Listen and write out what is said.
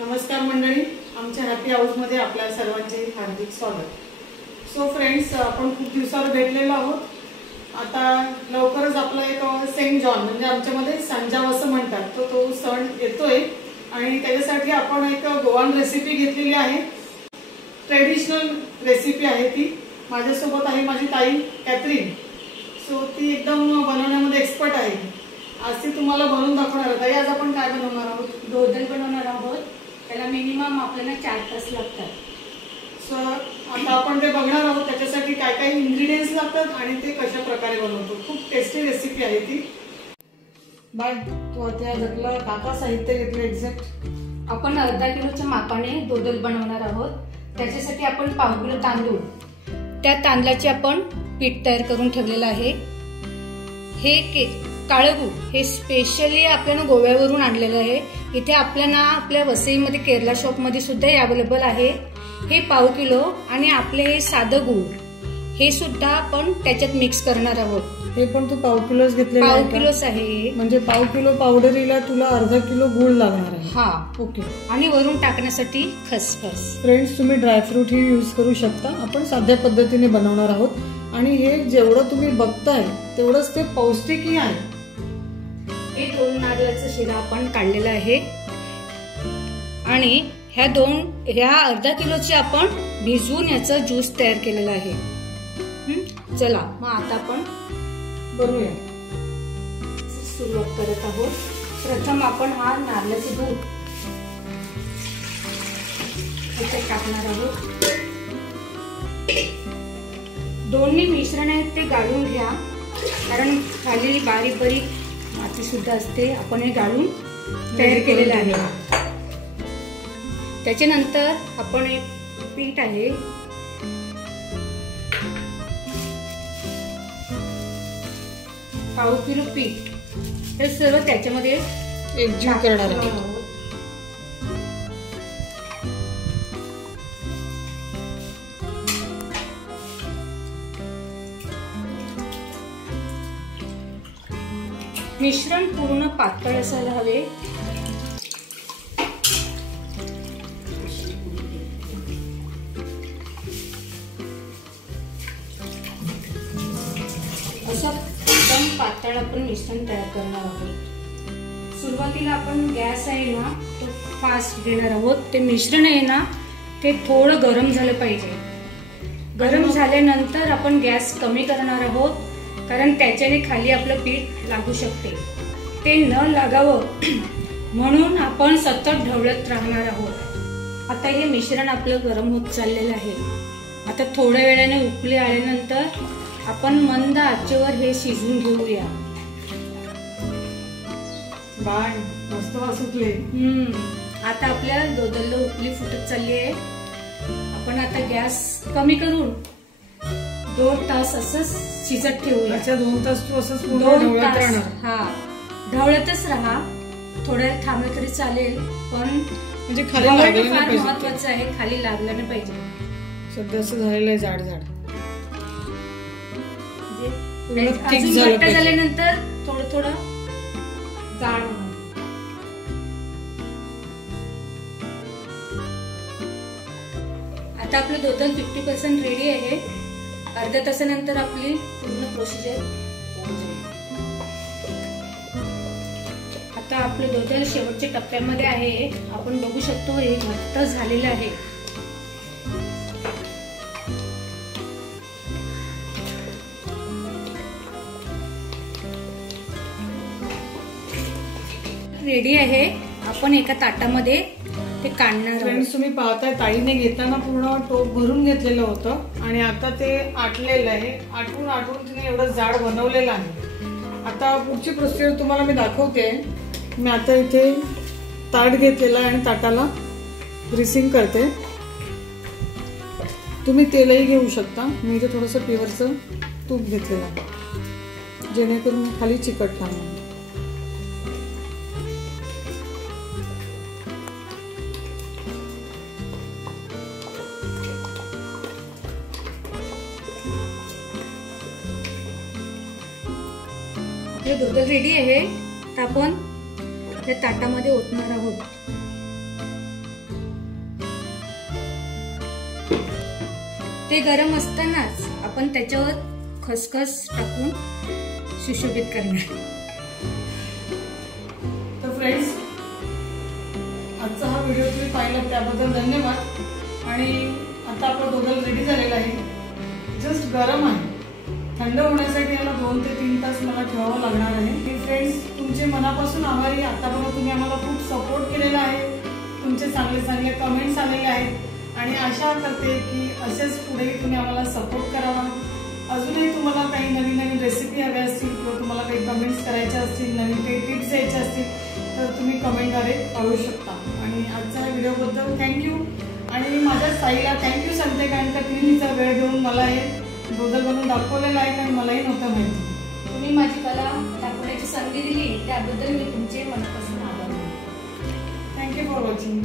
नमस्कार मंडळी, आमच्या हॅपी हाऊसमध्ये आपल्या सर्वांचे हार्दिक स्वागत। सो फ्रेंड्स, आपण खूप दिवसावर भेटलेलो आहोत। आता लवकरच आपला एक सेंट जॉन म्हणजे आमच्यामध्ये संजाव असं म्हणतात, तो सण येतोय आणि त्याच्यासाठी आपण एक गोवान रेसिपी घेतलेली आहे। ट्रेडिशनल रेसिपी आहे ती। माझ्यासोबत आहे माझी ताई कॅथरीन। सो ती एकदम बनवण्यामध्ये एक्सपर्ट आहे। आज ती तुम्हाला बनवून दाखवणार आहे। ताई, आज आपण काय बनवणार आहोत? दोदल बनवणार आहोत। त्याला मिनिमम आपल्याला 4 तास लागतात। सो आता आपण ते बघणार आहोत, त्याच्यासाठी काय काय इन्ग्रेडियंट्स लागतात आणि ते कशा प्रकारे बनवतो। खूप टेस्टी रेसिपी आहे ती। बाय, तू आता जगला काका साहित्य घेतलं एक्झॅक्ट। आपण अर्धा किलोच्या मापाने दोदल बनवणार आहोत। त्याच्यासाठी आपण 1/2 किलो तांदूळ, त्या तांदळाचे आपण पीठ तयार करून ठेवलेलं आहे। हे काळं गूळ हे स्पेशली आपल्याला गोव्यावरून आणलेलं आहे। इथे आपल्याला आपल्या वसईमध्ये केरला शॉपमध्ये सुद्धा अवेलेबल आहे। हे 1/2 किलो आणि आपले हे साधं गूळ हे सुद्धा आपण त्याच्यात मिक्स करणार आहोत। हे पण तू 1/2 किलोच घेतलेलं आहे? 1/2 किलोच आहे। म्हणजे 1/2 किलो पावडरीला तुला अर्धा किलो गूळ लागणार आहे। हा, ओके। आणि वरून टाकण्यासाठी खसखस। फ्रेंड्स, तुम्ही ड्रायफ्रूट ही यूज करू शकता। आपण साध्या पद्धतीने बनवणार आहोत आणि हे जेवढं तुम्ही बघताय तेवढंच ते पौष्टिकही आहे। हे 2 नारळाचा शिरा आपण काढलेला आहे आणि ह्या अर्धा किलोची आपण भिजवून याचा ज्यूस तयार केलेला आहे। चला मग आता आपण बनवूया। सुरुवात करत आहोत। प्रथम आपण हा नारळाचे दूध याच्यात टाकणार आहोत। दोन्ही मिश्रण आहेत ते गाळून घ्या, कारण खाली बारीक बारीक माती सुद्धा असते। आपण हे गाळून तयार केलेलं आहे। त्याच्यानंतर आपण एक पीठ आहे पाव किलो पीठ, हे सर्व त्याच्यामध्ये एकजीव करणार आहोत। मिश्रण पूर्ण पातळ असायला हवे। असं एकदम पातळ आपण मिश्रण तयार करणार आहोत। सुरुवातीला आपण गॅस आहे ना तो फास्ट देणार आहोत। ते मिश्रण आहे ना ते थोडं गरम झालं पाहिजे। गरम झाल्यानंतर आपण गॅस कमी करणार आहोत, कारण त्याच्याने खाली आपलं पीठ लागू शकते। ते न लागावं म्हणून आपण सतत ढवळत राहणार आहोत। आता हे मिश्रण आपलं गरम होत चाललेलं आहे। आता थोड्या वेळाने उकळी आल्यानंतर आपण मंद आचेवर हे शिजवून घेऊया। बाय, मस्त वास सुटले। आता आपल्या दोदलला उकळी फुटत चालली आहे। आपण आता गॅस कमी करून 2 तास असंच शिजत ठेवूया। अच्छा, 2 तास तू असंच 2 तास हा ढवळतच राहा। थोड्या थांबलं तरी चालेल, पण म्हणजे खाली लागलं फार महत्वाचं आहे, खाली लागलं नाही पाहिजे। सध्या असं झालेलं आहे जाड जाड, अजून घट्ट झाल्यानंतर थोडं थोडं जाड होणार। आता आपलं दोदल 50% रेडी आहे। अर्ध्या तासानंतर आपली पूर्ण प्रोसिजर होऊन जाईल। आता आपलं दोदल शेवटच्या टप्प्यामध्ये आहे। आपण बघू शकतो हे घट्ट झालेलं आहे। रेडी आहे। आपण एका ताटामध्ये ते काढणार आहोत। फ्रेंड्स, तुम्ही पाहताय ताईने घेताना पूर्ण टोप भरून घेतलेलं होतं आणि आता ते आटलेलं आहे। आटून तिने एवढं जाड बनवलेलं आहे। आता पुढची प्रोसिजर तुम्हाला मी दाखवते। मी आता इथे ताट घेतलेलं आहे आणि ताटाला ग्रीसिंग करते। तुम्ही तेलही घेऊ शकता। मी इथे थोडंसं प्युअरचं तूप घेतलेलं आहे, जेणेकरून खाली चिकटणार नाही। दोदल रेडी आहे। आपण त्या ताटामध्ये ओतणार आहोत। ते गरम असतानाच आपण त्याच्यावर खसखस टाकून सुशोभित करणार. तर फ्रेंड्स, आजचा हा व्हिडिओ तुम्ही पाहिला त्याबद्दल धन्यवाद. आणि आता आपला दोदल रेडी झालेला आहे. जस्ट गरम आहे. थंड होण्यासाठी याला 2 ते 3 तास मला ठेवावं लागणार आहे. फ्रेंड्स, तुमचे मनापासून आभारी. आतापर्यंत तुम्ही आम्हाला खूप सपोर्ट केलेला आहे. तुमचे चांगले चांगले कमेंट्स आलेले आहेत आणि आशा करते की असेच पुढेही तुम्ही आम्हाला सपोर्ट करावा. अजूनही तुम्हाला काही नवीन नवीन रेसिपी हव्या असतील किंवा तुम्हाला काही कमेंट्स करायच्या असतील, नवीन काही टिप्स द्यायच्या असतील तर तुम्ही कमेंटद्वारे कळवू शकता. आणि आजच्या व्हिडिओबद्दल थँक्यू. आणि माझ्या साईला थँक्यू सांगते, कारण का तिने तिचा वेळ देऊन मला हे दोदल बनवून दाखवलेलं आहे, कारण मलाही नव्हतं माहिती. तुम्ही माझी कला दाखवण्याची संधी दिली त्याबद्दल मी तुमचे मनापासून आभार. Thank you for watching.